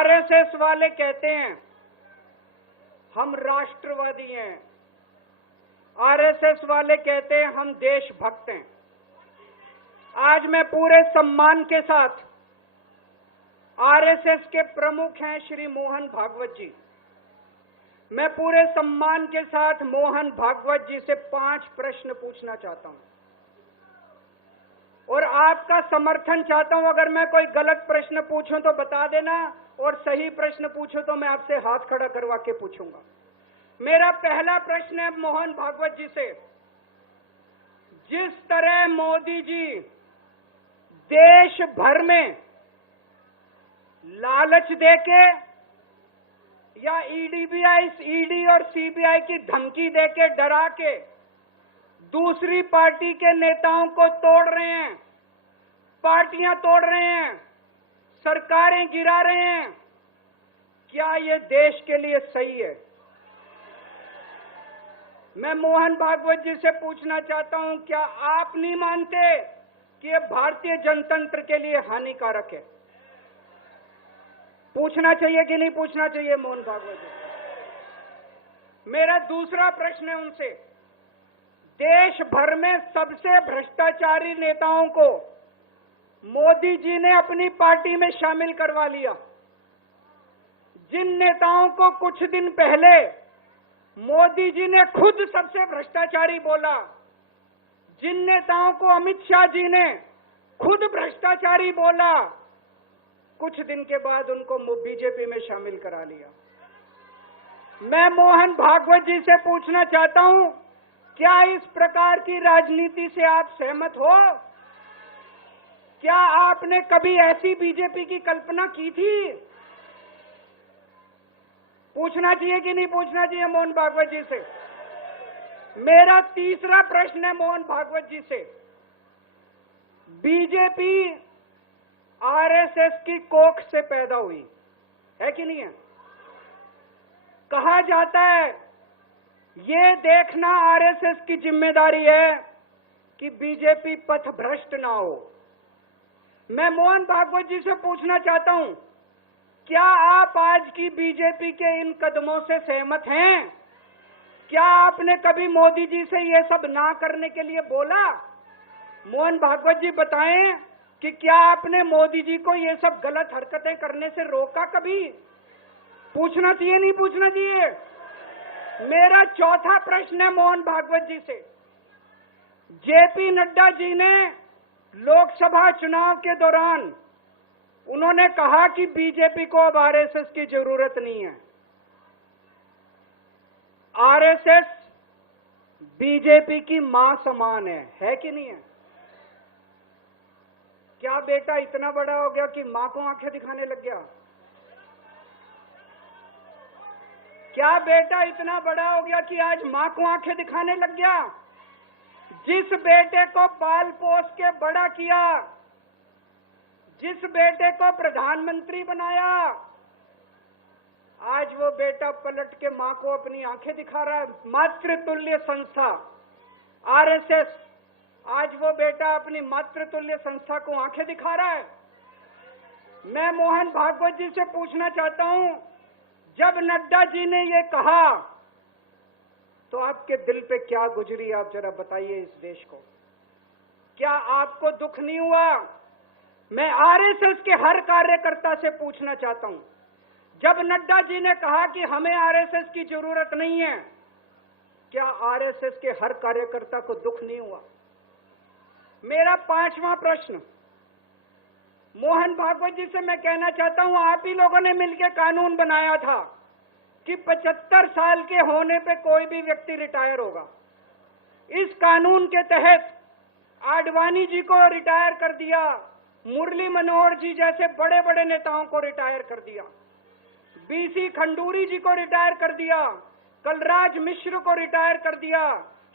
RSS वाले कहते हैं हम राष्ट्रवादी हैं, आरएसएस वाले कहते हैं हम देशभक्त हैं। आज मैं पूरे सम्मान के साथ आरएसएस के प्रमुख हैं श्री मोहन भागवत जी, मैं पूरे सम्मान के साथ मोहन भागवत जी से 5 प्रश्न पूछना चाहता हूं और आपका समर्थन चाहता हूं। अगर मैं कोई गलत प्रश्न पूछूं तो बता देना और सही प्रश्न पूछूं तो मैं आपसे हाथ खड़ा करवा के पूछूंगा। मेरा पहला प्रश्न है मोहन भागवत जी से, जिस तरह मोदी जी देश भर में लालच देके या ईडी और सीबीआई की धमकी देके डरा के दूसरी पार्टी के नेताओं को तोड़ रहे हैं, पार्टियां तोड़ रहे हैं, सरकारें गिरा रहे हैं, क्या ये देश के लिए सही है? मैं मोहन भागवत जी से पूछना चाहता हूं, क्या आप नहीं मानते कि ये भारतीय जनतंत्र के लिए हानिकारक है? पूछना चाहिए कि नहीं पूछना चाहिए मोहन भागवत जी? मेरा दूसरा प्रश्न है उनसे, देश भर में सबसे भ्रष्टाचारी नेताओं को मोदी जी ने अपनी पार्टी में शामिल करवा लिया। जिन नेताओं को कुछ दिन पहले मोदी जी ने खुद सबसे भ्रष्टाचारी बोला, जिन नेताओं को अमित शाह जी ने खुद भ्रष्टाचारी बोला, कुछ दिन के बाद उनको बीजेपी में शामिल करा लिया। मैं मोहन भागवत जी से पूछना चाहता हूं, क्या इस प्रकार की राजनीति से आप सहमत हो? क्या आपने कभी ऐसी बीजेपी की कल्पना की थी? पूछना चाहिए कि नहीं पूछना चाहिए मोहन भागवत जी से? मेरा तीसरा प्रश्न है मोहन भागवत जी से, बीजेपी आरएसएस की कोख से पैदा हुई है कि नहीं है? कहा जाता है ये देखना आरएसएस की जिम्मेदारी है कि बीजेपी पथभ्रष्ट ना हो। मैं मोहन भागवत जी से पूछना चाहता हूं, क्या आप आज की बीजेपी के इन कदमों से सहमत हैं? क्या आपने कभी मोदी जी से ये सब ना करने के लिए बोला? मोहन भागवत जी बताएं कि क्या आपने मोदी जी को ये सब गलत हरकतें करने से रोका कभी? पूछना चाहिए नहीं पूछना चाहिए? मेरा चौथा प्रश्न है मोहन भागवत जी से, जेपी नड्डा जी ने लोकसभा चुनाव के दौरान उन्होंने कहा कि बीजेपी को अब आरएसएस की जरूरत नहीं है। आरएसएस बीजेपी की मां समान है कि नहीं है? क्या बेटा इतना बड़ा हो गया कि मां को आंखें दिखाने लग गया? क्या बेटा इतना बड़ा हो गया कि आज मां को आंखें दिखाने लग गया? जिस बेटे को पाल पोस के बड़ा किया, जिस बेटे को प्रधानमंत्री बनाया, आज वो बेटा पलट के मां को अपनी आंखें दिखा रहा है। मातृतुल्य संस्था आरएसएस, आज वो बेटा अपनी मातृतुल्य संस्था को आंखें दिखा रहा है। मैं मोहन भागवत जी से पूछना चाहता हूं, जब नड्डा जी ने ये कहा तो आपके दिल पे क्या गुजरी, आप जरा बताइए इस देश को। क्या आपको दुख नहीं हुआ? मैं आरएसएस के हर कार्यकर्ता से पूछना चाहता हूं, जब नड्डा जी ने कहा कि हमें आरएसएस की जरूरत नहीं है, क्या आरएसएस के हर कार्यकर्ता को दुख नहीं हुआ? मेरा 5वां प्रश्न मोहन भागवत जी से मैं कहना चाहता हूं, आप ही लोगों ने मिलकर कानून बनाया था कि 75 साल के होने पे कोई भी व्यक्ति रिटायर होगा। इस कानून के तहत आडवाणी जी को रिटायर कर दिया, मुरली मनोहर जी जैसे बड़े बड़े नेताओं को रिटायर कर दिया, बीसी खंडूरी जी को रिटायर कर दिया, कलराज मिश्र को रिटायर कर दिया,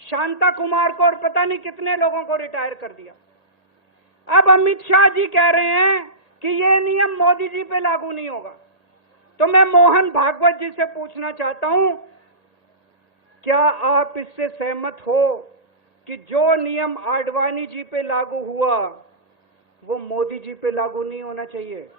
शांता कुमार को और पता नहीं कितने लोगों को रिटायर कर दिया। अब अमित शाह जी कह रहे हैं कि ये नियम मोदी जी पे लागू नहीं होगा। तो मैं मोहन भागवत जी से पूछना चाहता हूं, क्या आप इससे सहमत हो कि जो नियम आडवाणी जी पे लागू हुआ वो मोदी जी पे लागू नहीं होना चाहिए?